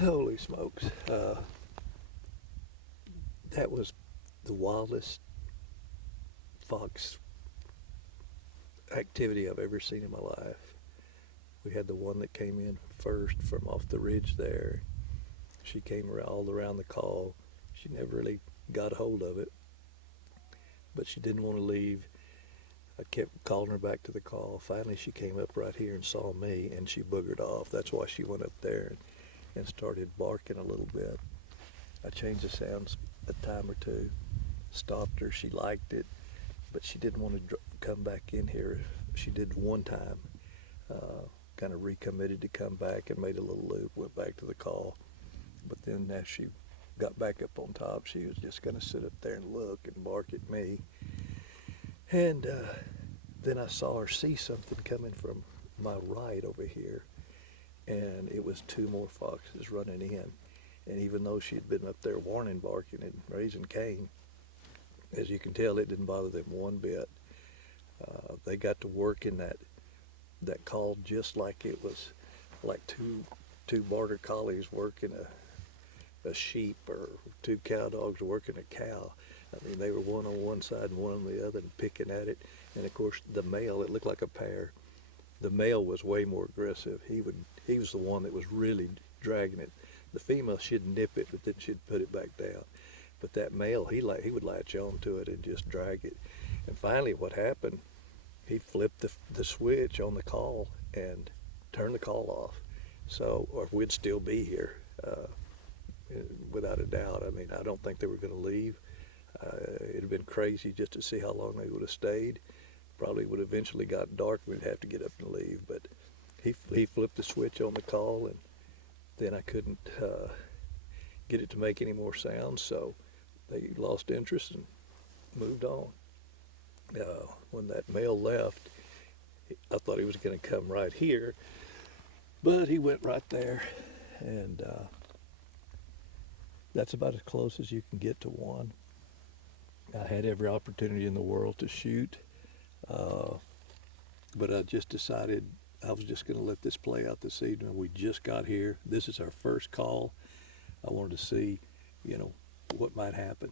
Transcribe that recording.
Holy smokes. That was the wildest fox activity I've ever seen in my life. We had the one that came in first from off the ridge there. She came all around the call. She never really got a hold of it, but she didn't want to leave. I kept calling her back to the call. Finally, she came up right here and saw me, and she boogered off. That's why she went up there and started barking a little bit. I changed the sounds a time or two, stopped her. She liked it, but she didn't want to come back in here. She did one time, kind of recommitted to come back and made a little loop, went back to the call. But then as she got back up on top, she was just going to sit up there and look and bark at me. And then I saw her see something coming from my right over here, and it was two more foxes running in. And even though she had been up there warning, barking, and raising Cain, as you can tell, it didn't bother them one bit. They got to work in that call just like it was like two border collies working a sheep, or two cow dogs working a cow. I mean, they were one on one side and one on the other and picking at it. And of course, the male, it looked like a pair. The male was way more aggressive. He was the one that was really dragging it. The female, she'd nip it, but then she'd put it back down. But that male, he would latch on to it and just drag it. And finally, what happened? He flipped the switch on the call and turned the call off. So, or we'd still be here, without a doubt. I mean, I don't think they were going to leave. It'd have been crazy just to see how long they would have stayed. Probably would have eventually gotten dark. We'd have to get up and leave. But he flipped the switch on the call, and then I couldn't get it to make any more sounds, so they lost interest and moved on. When that male left, I thought he was going to come right here, but he went right there, and that's about as close as you can get to one. I had every opportunity in the world to shoot, but I just decided I was just going to let this play out this evening. We just got here. This is our first call. I wanted to see, what might happen.